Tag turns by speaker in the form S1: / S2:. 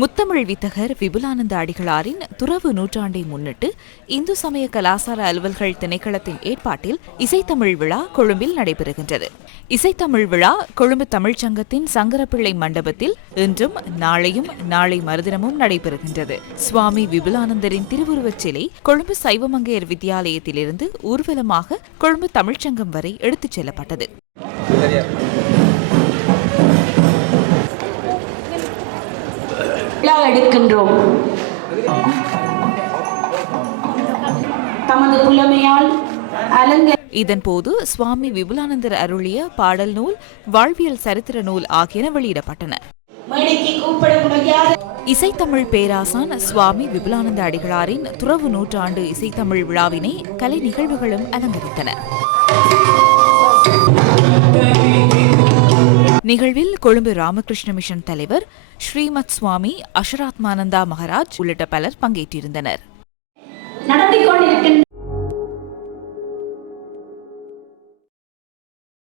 S1: முத்தமிழ் வித்தகர் விபுலானந்த அடிகளாரின் துறவு நூற்றாண்டை முன்னிட்டு இந்து சமய கலாசார அலுவல்கள் திணைக்களத்தின் ஏற்பாட்டில் இசைத்தமிழ் விழா கொழும்பில் நடைபெறுகின்றது. இசைத்தமிழ் விழா கொழும்பு தமிழ்ச்சங்கத்தின் சங்கரப்பிள்ளை மண்டபத்தில் இன்றும் நாளையும் நாளை மறுதினமும் நடைபெறுகின்றது. சுவாமி விபுலானந்தரின் திருவுருவச் சிலை கொழும்பு சைவமங்கையர் வித்தியாலயத்திலிருந்து ஊர்வலமாக கொழும்பு தமிழ்ச்சங்கம் வரை எடுத்துச் செல்லப்பட்டது.
S2: விழா எடுக்கின்றோம். தமது புலமையால் அலங்க
S1: இதன்போது சுவாமி விபுலானந்தர் அருளிய பாடல் நூல் வாழ்வியல் சரித்திர நூல் ஆகியன வெளியிடப்பட்டன. இசைத்தமிழ் பேராசான் சுவாமி விபுலானந்த அடிகளாரின் துறவு நூற்றாண்டு இசைத்தமிழ் விழாவினை கலை நிகழ்வுகளும் அலங்கரித்தன. நிகழ்வில் கொழும்பு ராமகிருஷ்ண மிஷன் தலைவர் ஸ்ரீமத் சுவாமி அஷராத்மானந்தா மகராஜ் உள்ளிட்ட பலர் பங்கேற்றிருந்தனர்.